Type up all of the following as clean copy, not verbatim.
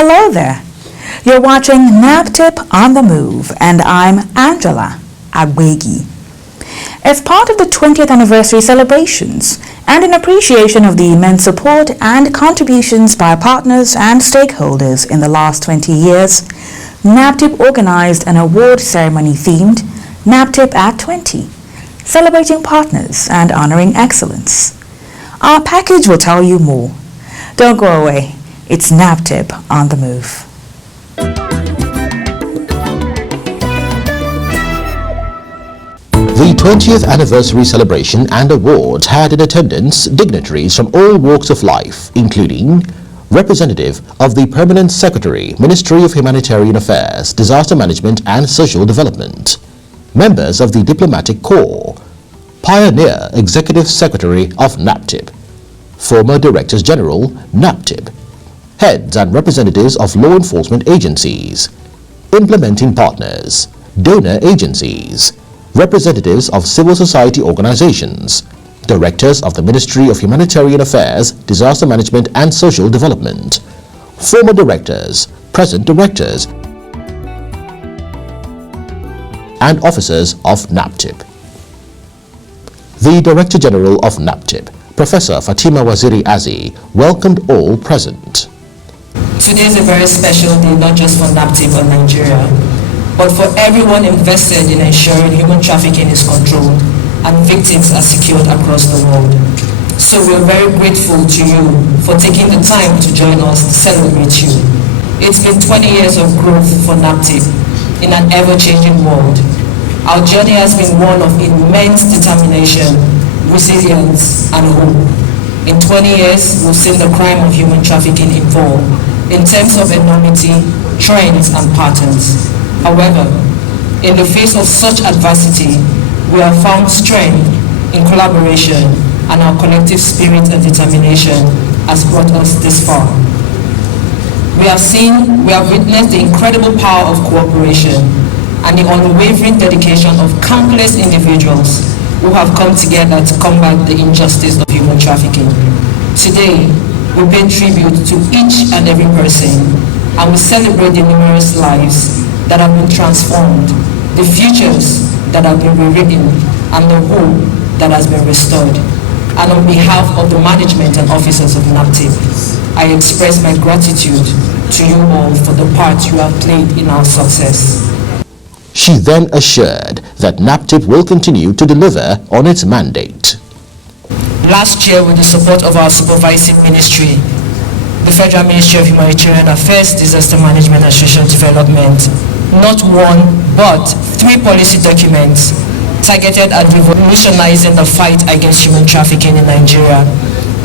Hello there. You're watching NAPTIP On The Move, and I'm Angela Agwegi. As part of the 20th anniversary celebrations and in appreciation of the immense support and contributions by partners and stakeholders in the last 20 years, NAPTIP organized an award ceremony themed NAPTIP at 20, celebrating partners and honoring excellence. Our package will tell you more. Don't go away. It's NAPTIP On The Move. The 20th anniversary celebration and awards had in attendance dignitaries from all walks of life, including representative of the Permanent Secretary, Ministry of Humanitarian Affairs, Disaster Management and Social Development, members of the Diplomatic Corps, Pioneer Executive Secretary of NAPTIP, former Directors General, NAPTIP, heads and representatives of law enforcement agencies, implementing partners, donor agencies, representatives of civil society organizations, directors of the Ministry of Humanitarian Affairs, Disaster Management and Social Development, former directors, present directors, and officers of NAPTIP. The Director General of NAPTIP, Professor Fatima Waziri Azi, welcomed all present. Today is a very special day, not just for NAPTIP or Nigeria, but for everyone invested in ensuring human trafficking is controlled and victims are secured across the world. So we're very grateful to you for taking the time to join us to celebrate you. It's been 20 years of growth for NAPTIP in an ever-changing world. Our journey has been one of immense determination, resilience, and hope. In 20 years, we've seen the crime of human trafficking evolve in terms of enormity, trends, and patterns. However, in the face of such adversity, we have found strength in collaboration, and our collective spirit and determination has brought us this far. We have witnessed the incredible power of cooperation and the unwavering dedication of countless individuals who have come together to combat the injustice of human trafficking. Today, we pay tribute to each and every person, and we celebrate the numerous lives that have been transformed, the futures that have been rewritten, and the hope that has been restored. And on behalf of the management and officers of NAPTIP, I express my gratitude to you all for the part you have played in our success. She then assured that NAPTIP will continue to deliver on its mandate. Last year, with the support of our supervising ministry, the Federal Ministry of Humanitarian Affairs, Disaster Management and Social Development, not one, but 3 policy documents targeted at revolutionizing the fight against human trafficking in Nigeria,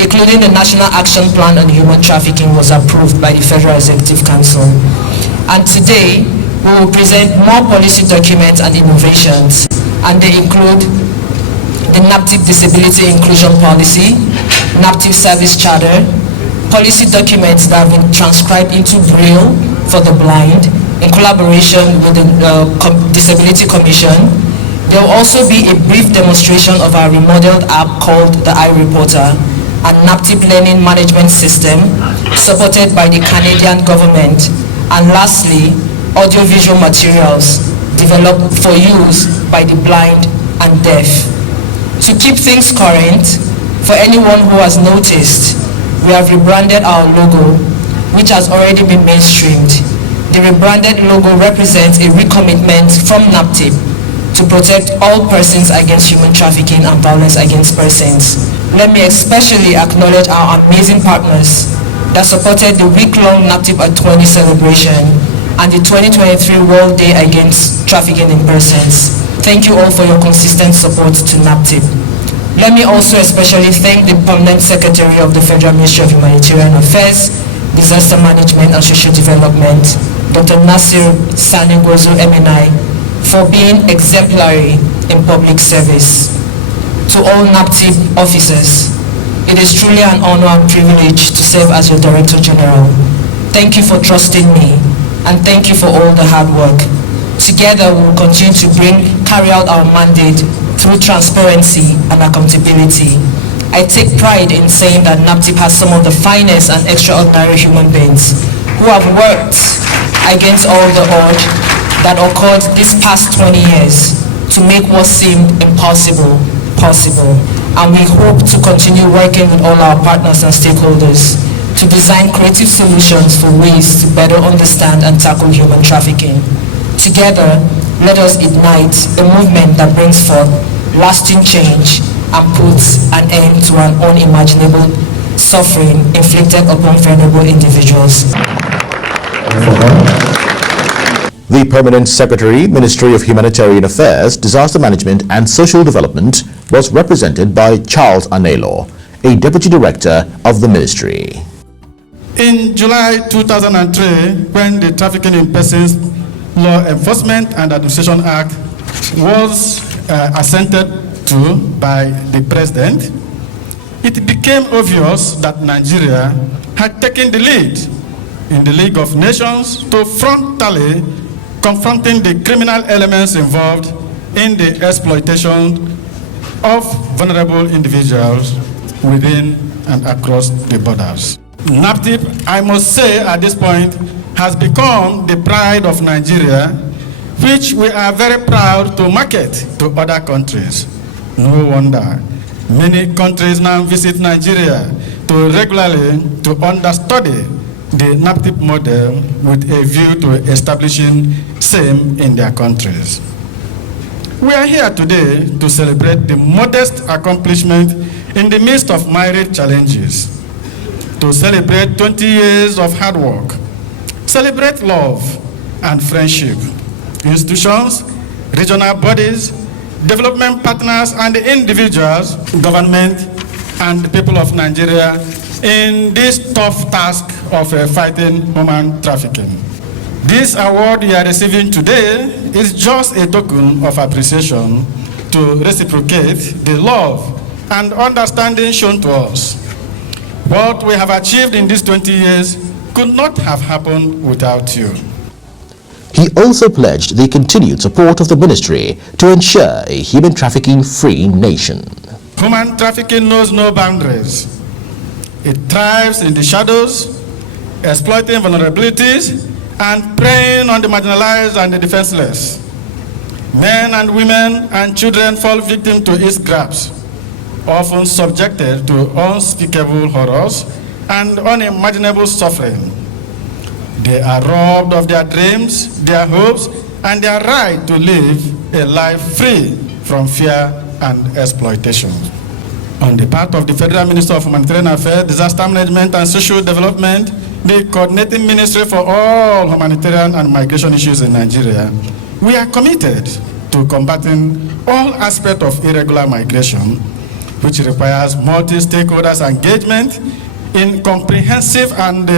including the National Action Plan on Human Trafficking was approved by the Federal Executive Council. And today, we will present more policy documents and innovations, and they include the NAPTIP Disability Inclusion Policy, NAPTIP Service Charter, policy documents that have been transcribed into Braille for the blind in collaboration with the Disability Commission. There will also be a brief demonstration of our remodeled app called the iReporter, and NAPTIP Learning Management System supported by the Canadian government, and lastly, audiovisual materials developed for use by the blind and deaf. To keep things current, for anyone who has noticed, we have rebranded our logo, which has already been mainstreamed. The rebranded logo represents a recommitment from NAPTIP to protect all persons against human trafficking and violence against persons. Let me especially acknowledge our amazing partners that supported the week-long NAPTIP at 20 celebration and the 2023 World Day Against Trafficking in Persons. Thank you all for your consistent support to NAPTIP. Let me also especially thank the Permanent Secretary of the Federal Ministry of Humanitarian Affairs, Disaster Management and Social Development, Dr. Nasir Sanigozo Eminai, for being exemplary in public service. To all NAPTIP officers, it is truly an honor and privilege to serve as your Director General. Thank you for trusting me, and thank you for all the hard work. Together, we will continue to carry out our mandate through transparency and accountability. I take pride in saying that NAPTIP has some of the finest and extraordinary human beings who have worked against all the odds that occurred these past 20 years to make what seemed impossible possible. And we hope to continue working with all our partners and stakeholders to design creative solutions for ways to better understand and tackle human trafficking. Together, let us ignite a movement that brings forth lasting change and puts an end to an unimaginable suffering inflicted upon vulnerable individuals. The Permanent Secretary, Ministry of Humanitarian Affairs, Disaster Management and Social Development was represented by Charles Anelo, a Deputy Director of the Ministry. In July 2003, when the Trafficking in Persons Law Enforcement and Administration Act was assented to by the President, it became obvious that Nigeria had taken the lead in the League of Nations to frontally confronting the criminal elements involved in the exploitation of vulnerable individuals within and across the borders. NAPTIP, I must say at this point, has become the pride of Nigeria, which we are very proud to market to other countries. No wonder many countries now visit Nigeria to regularly to understudy the NAPTIP model with a view to establishing same in their countries. We are here today to celebrate the modest accomplishment in the midst of myriad challenges, to celebrate 20 years of hard work, celebrate love and friendship, institutions, regional bodies, development partners and individuals, government and the people of Nigeria in this tough task of fighting human trafficking. This award you are receiving today is just a token of appreciation to reciprocate the love and understanding shown to us. What we have achieved in these 20 years could not have happened without you. He also pledged the continued support of the ministry to ensure a human trafficking-free nation. Human trafficking knows no boundaries. It thrives in the shadows, exploiting vulnerabilities and preying on the marginalized and the defenseless. Men and women and children fall victim to its grasp, often subjected to unspeakable horrors and unimaginable suffering. They are robbed of their dreams, their hopes, and their right to live a life free from fear and exploitation. On the part of the Federal Minister of Humanitarian Affairs, Disaster Management and Social Development, the coordinating ministry for all humanitarian and migration issues in Nigeria, we are committed to combating all aspects of irregular migration, which requires multi-stakeholders engagement in comprehensive and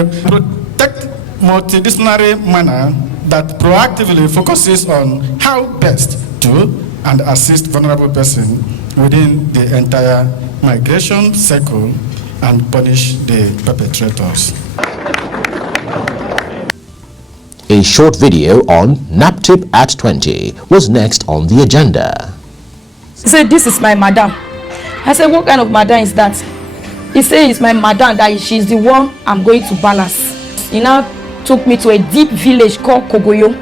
multidisciplinary manner that proactively focuses on how best to and assist vulnerable persons within the entire migration cycle and punish the perpetrators. A short video on NAPTIP at 20 was next on the agenda. He said, "This is my madam." I said, "What kind of madam is that?" He said, "It's my madam, that she's the one I'm going to balance." He now took me to a deep village called Kogoyo.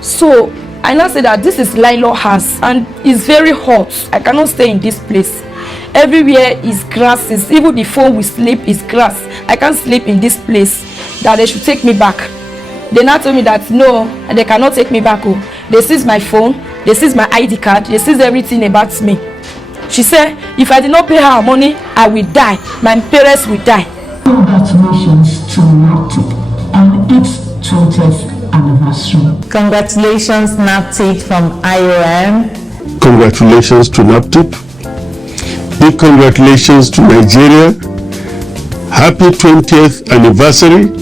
So I now said that this is Lilo house and it's very hot. I cannot stay in this place. Everywhere is grasses. Even the phone we sleep is grass. I can't sleep in this place. That they should take me back. They now told me that no, they cannot take me back. Oh, they seize my phone, they seize my ID card, they seize everything about me. She said, if I did not pay her money, I will die. My parents will die. Congratulations to NAPTIP on its 20th anniversary. Congratulations, NAPTIP from IOM. Congratulations to NAPTIP. Big congratulations to Nigeria. Happy 20th anniversary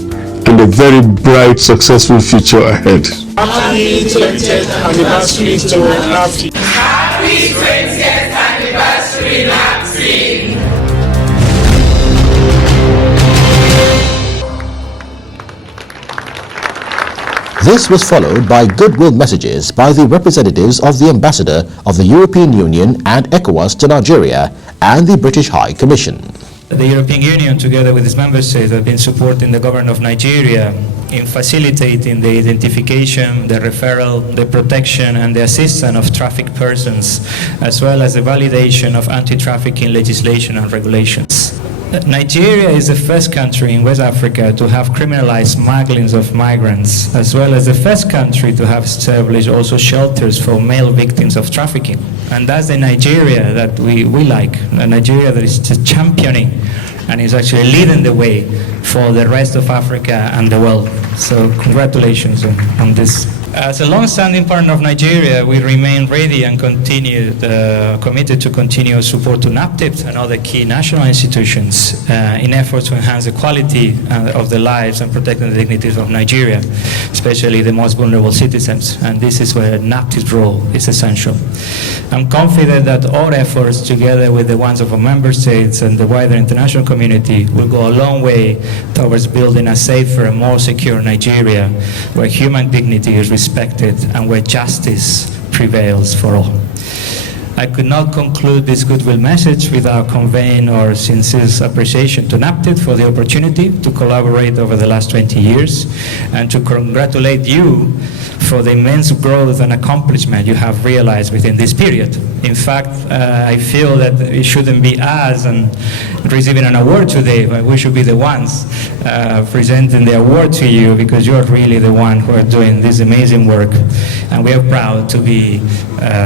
and a very bright, successful future ahead. Happy 20th anniversary to NAPTIP. Happy 20th anniversary, NAPTIP. This was followed by goodwill messages by the representatives of the Ambassador of the European Union and ECOWAS to Nigeria and the British High Commission. The European Union, together with its member states, have been supporting the government of Nigeria in facilitating the identification, the referral, the protection and the assistance of trafficked persons, as well as the validation of anti-trafficking legislation and regulations. Nigeria is the first country in West Africa to have criminalized smuggling of migrants, as well as the first country to have established also shelters for male victims of trafficking. And that's the Nigeria that we like, a Nigeria that is just championing and is actually leading the way for the rest of Africa and the world. So congratulations on this. As a long-standing partner of Nigeria, we remain ready and committed to continue support to NAPTIP and other key national institutions in efforts to enhance the quality of the lives and protecting the dignities of Nigeria, especially the most vulnerable citizens. And this is where NAPTIP's role is essential. I'm confident that our efforts, together with the ones of our member states and the wider international community, will go a long way towards building a safer and more secure Nigeria, where human dignity is respected and where justice prevails for all. I could not conclude this goodwill message without conveying our sincere appreciation to NAPTIP for the opportunity to collaborate over the last 20 years and to congratulate you for the immense growth and accomplishment you have realized within this period. In fact, I feel that it shouldn't be us and receiving an award today, but we should be the ones presenting the award to you, because you are really the one who are doing this amazing work. And we are proud to be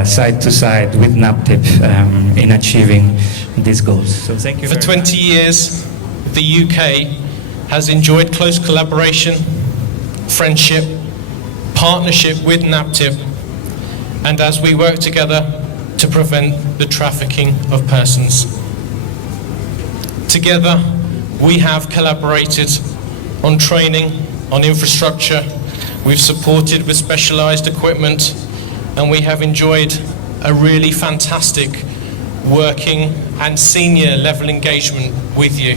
side to side with NAPTIP in achieving these goals. So thank you. For 20 years, the UK has enjoyed close collaboration, friendship, partnership with NAPTIP, and as we work together to prevent the trafficking of persons. Together, we have collaborated on training, on infrastructure, we've supported with specialized equipment, and we have enjoyed a really fantastic working and senior level engagement with you.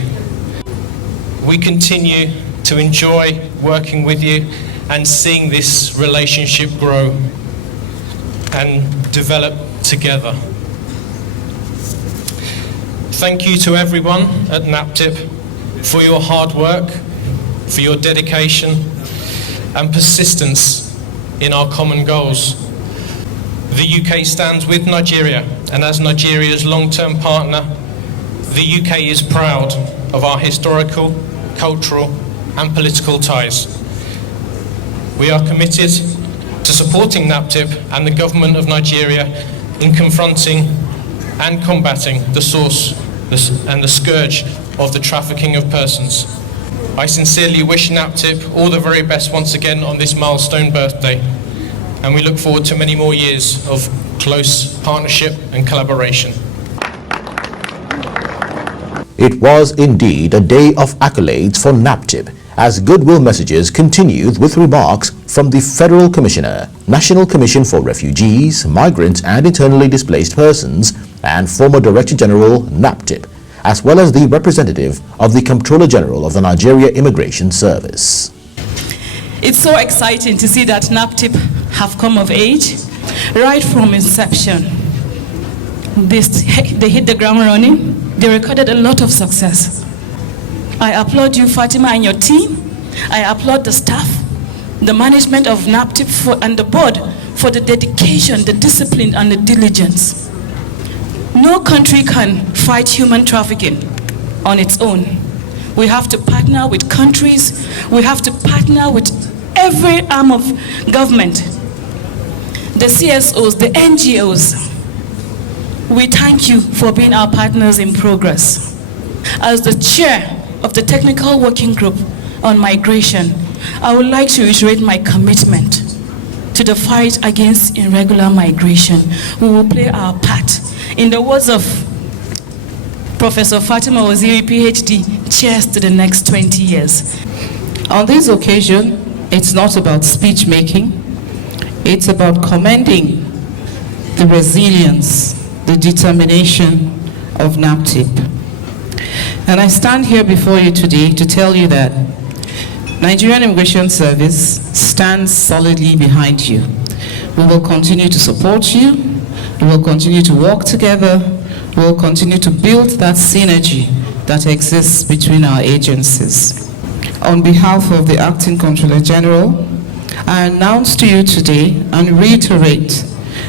We continue to enjoy working with you and seeing this relationship grow and develop together. Thank you to everyone at NAPTIP for your hard work, for your dedication and persistence in our common goals. The UK stands with Nigeria, and as Nigeria's long-term partner, the UK is proud of our historical, cultural and political ties. We are committed to supporting NAPTIP and the government of Nigeria in confronting and combating the source and the scourge of the trafficking of persons. I sincerely wish NAPTIP all the very best once again on this milestone birthday, and we look forward to many more years of close partnership and collaboration. It was indeed a day of accolades for NAPTIP, as goodwill messages continued with remarks from the Federal Commissioner, National Commission for Refugees, Migrants and Internally Displaced Persons, and former Director General NAPTIP, as well as the representative of the Comptroller General of the Nigeria Immigration Service. It's so exciting to see that NAPTIP have come of age right from inception. They hit the ground running. They recorded a lot of success. I applaud you, Fatima, and your team. I applaud the staff, the management of NAPTIP and the board for the dedication, the discipline, and the diligence. No country can fight human trafficking on its own. We have to partner with countries. We have to partner with every arm of government. The CSOs, the NGOs. We thank you for being our partners in progress. As the chair of the Technical Working Group on Migration, I would like to reiterate my commitment to the fight against irregular migration. We will play our part. In the words of Professor Fatima Waziri, PhD, cheers to the next 20 years. On this occasion, it's not about speech making. It's about commending the resilience, the determination of NAPTIP. And I stand here before you today to tell you that Nigerian Immigration Service stands solidly behind you. We will continue to support you. We will continue to work together. We will continue to build that synergy that exists between our agencies. On behalf of the Acting Controller General, I announce to you today and reiterate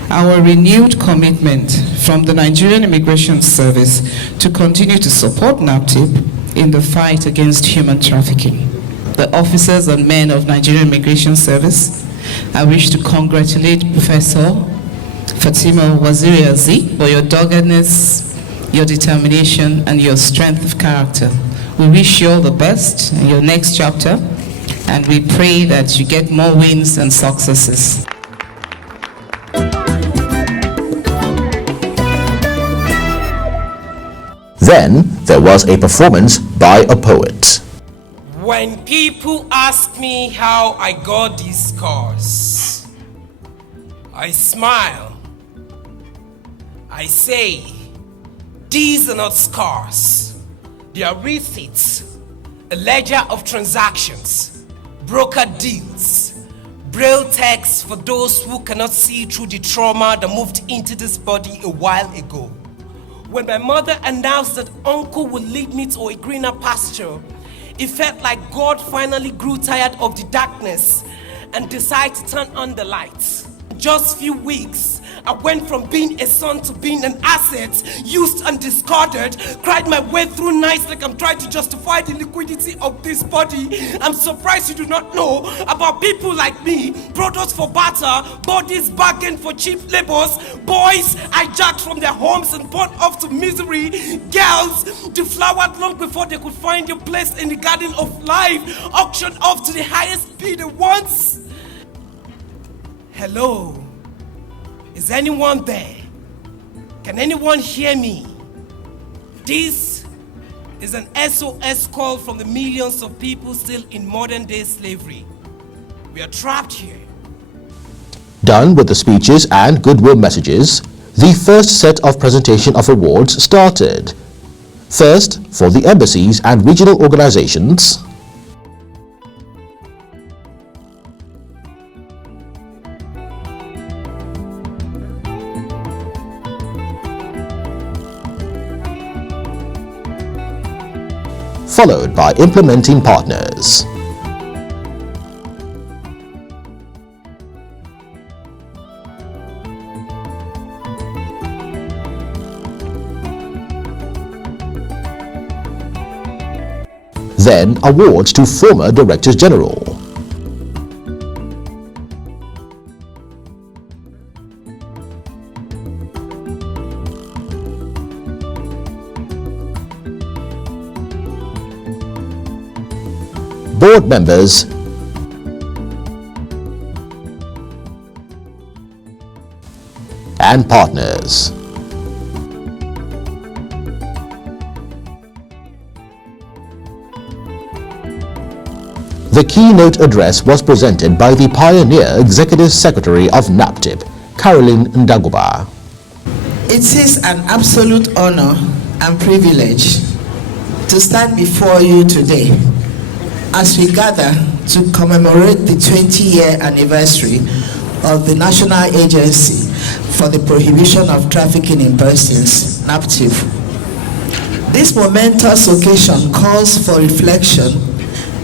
our renewed commitment from the Nigerian Immigration Service to continue to support NAPTIP in the fight against human trafficking. The officers and men of Nigerian Immigration Service, I wish to congratulate Professor Fatima Waziri Aziz for your doggedness, your determination, and your strength of character. We wish you all the best in your next chapter, and we pray that you get more wins and successes. Then there was a performance by a poet. When people ask me how I got these scars, I smile. I say, these are not scars. They are receipts, a ledger of transactions, broker deals, braille text for those who cannot see through the trauma that moved into this body a while ago. When my mother announced that uncle would lead me to a greener pasture, it felt like God finally grew tired of the darkness and decided to turn on the lights. In just a few weeks, I went from being a son to being an asset, used and discarded, cried my way through nights like I'm trying to justify the liquidity of this body. I'm surprised you do not know about people like me, products for barter, bodies bargained for cheap labors, boys hijacked from their homes and born off to misery, girls deflowered long before they could find a place in the garden of life, auctioned off to the highest bidder once. Hello? Is anyone there? Can anyone hear me? This is an SOS call from the millions of people still in modern day slavery. We are trapped here. Done with the speeches and goodwill messages, the first set of presentation of awards started. First, for the embassies and regional organizations. Followed by implementing partners. Then awards to former Directors General. Board members and partners. The keynote address was presented by the pioneer Executive Secretary of NAPTIP, Caroline Ndaguba. It is an absolute honor and privilege to stand before you today as we gather to commemorate the 20-year anniversary of the National Agency for the Prohibition of Trafficking in Persons, NAPTIP. This momentous occasion calls for reflection,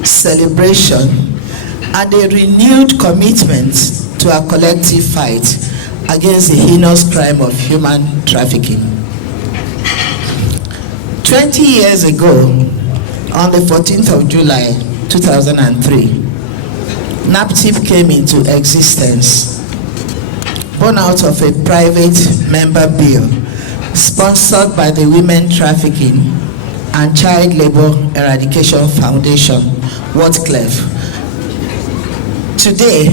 celebration, and a renewed commitment to our collective fight against the heinous crime of human trafficking. 20 years ago, on the 14th of July 2003, NAPTIP came into existence, born out of a private member bill sponsored by the Human Trafficking and Child Labor Eradication Foundation, Whatclef. Today,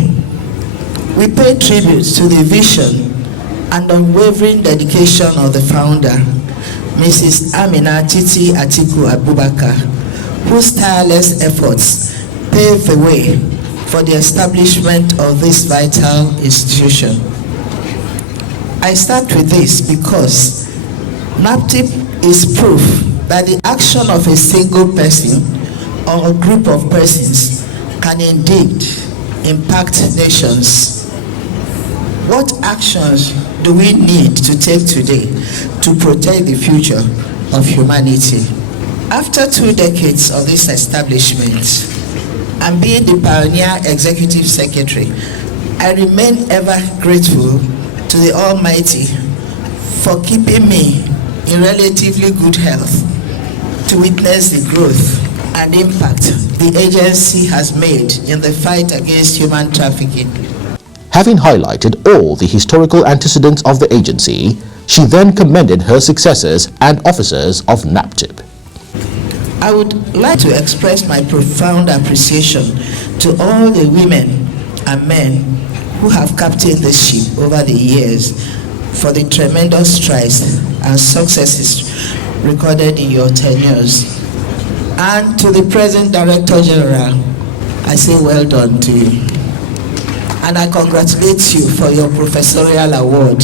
we pay tribute to the vision and unwavering dedication of the founder, Mrs. Amina Titi Atiku Abubakar, whose tireless efforts paved the way for the establishment of this vital institution. I start with this because NAPTIP is proof that the action of a single person or a group of persons can indeed impact nations. What actions do we need to take today to protect the future of humanity? After 2 decades of this establishment and being the pioneer executive secretary, I remain ever grateful to the Almighty for keeping me in relatively good health to witness the growth and impact the agency has made in the fight against human trafficking. Having highlighted all the historical antecedents of the agency, she then commended her successors and officers of NAPTIP. I would like to express my profound appreciation to all the women and men who have captained the ship over the years for the tremendous strides and successes recorded in your tenures. And to the present Director General, I say well done to you. And I congratulate you for your professorial award.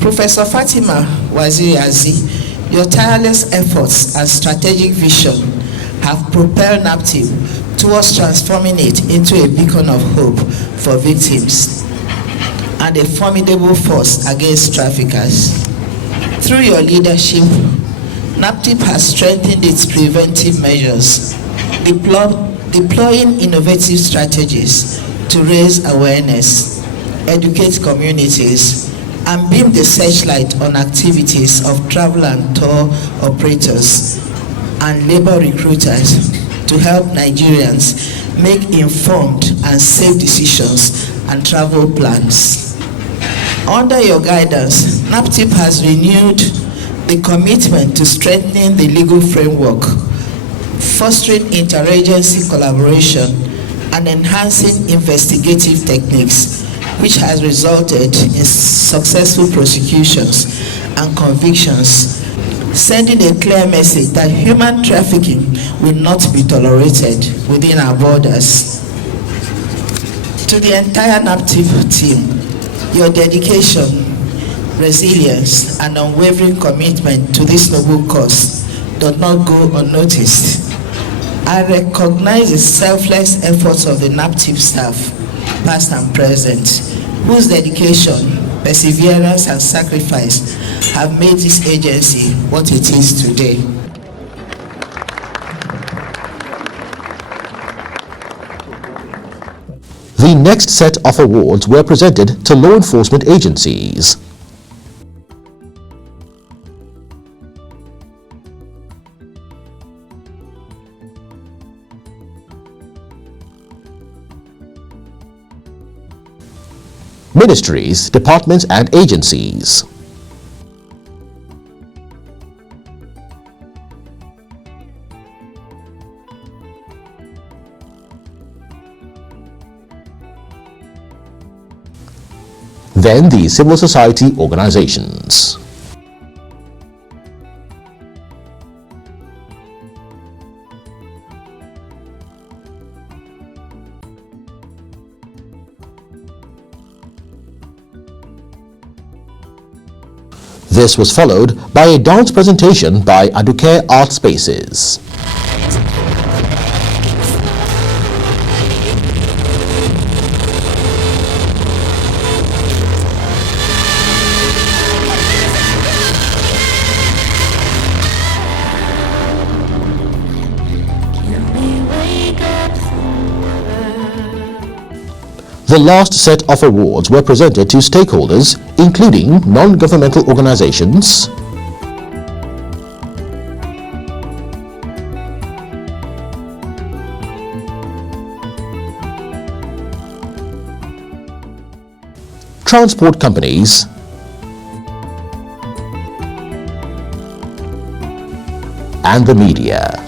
Professor Fatima Waziri Azi, your tireless efforts and strategic vision have propelled NAPTIP towards transforming it into a beacon of hope for victims and a formidable force against traffickers. Through your leadership, NAPTIP has strengthened its preventive measures, deploying innovative strategies to raise awareness, educate communities, and beam the searchlight on activities of travel and tour operators and labor recruiters to help Nigerians make informed and safe decisions and travel plans. Under your guidance, NAPTIP has renewed the commitment to strengthening the legal framework, fostering interagency collaboration, and enhancing investigative techniques, which has resulted in successful prosecutions and convictions, sending a clear message that human trafficking will not be tolerated within our borders. To the entire NAPTIP team, your dedication, resilience, and unwavering commitment to this noble cause does not go unnoticed. I recognize the selfless efforts of the NAPTIP staff, past and present, whose dedication, perseverance, and sacrifice have made this agency what it is today. The next set of awards were presented to law enforcement agencies. Ministries, departments, and agencies. Then the civil society organizations. This was followed by a dance presentation by Aduke Art Spaces. The last set of awards were presented to stakeholders, including non-governmental organizations, transport companies, and the media.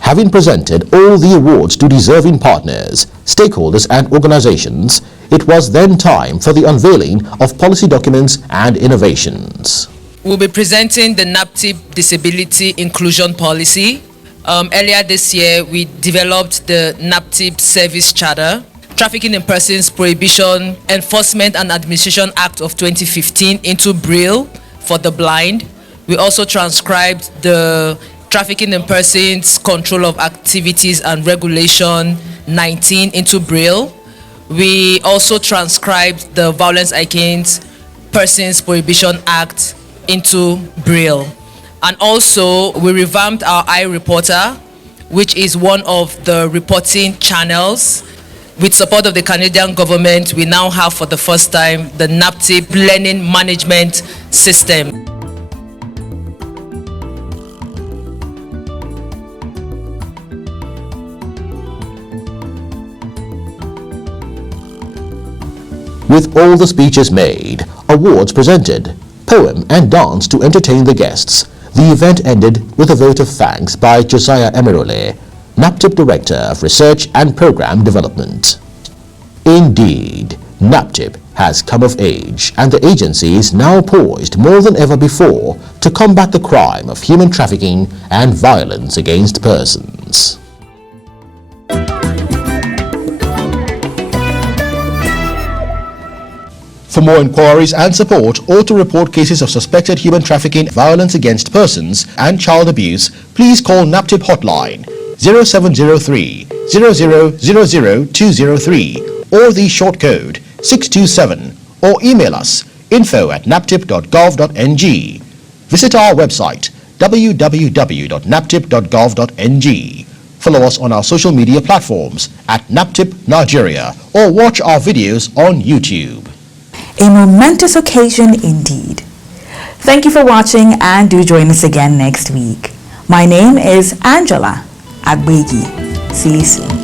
Having presented all the awards to deserving partners, stakeholders and organizations, it was then time for the unveiling of policy documents and innovations. We'll be presenting the NAPTIP Disability Inclusion Policy. Earlier this year, we developed the NAPTIP Service Charter, Trafficking in Persons Prohibition, Enforcement and Administration Act of 2015 into Braille for the blind. We also transcribed the Trafficking in Persons Control of Activities and Regulation 19 into Braille. We also transcribed the Violence Against Persons Prohibition Act into Braille. And also, we revamped our iReporter, which is one of the reporting channels. With support of the Canadian government, we now have for the first time the NAPTIP Learning Management System. With all the speeches made, awards presented, poem and dance to entertain the guests, the event ended with a vote of thanks by Josiah Emerole, NAPTIP Director of Research and Program Development. Indeed, NAPTIP has come of age, and the agency is now poised more than ever before to combat the crime of human trafficking and violence against persons. For more inquiries and support, or to report cases of suspected human trafficking, violence against persons, and child abuse, please call NAPTIP hotline 0703 0000203 or the short code 627, or email us info@naptip.gov.ng. Visit our website www.naptip.gov.ng. Follow us on our social media platforms at NAPTIP Nigeria, or watch our videos on YouTube. A momentous occasion indeed. Thank you for watching, and do join us again next week. My name is Angela Agbegi. See you soon.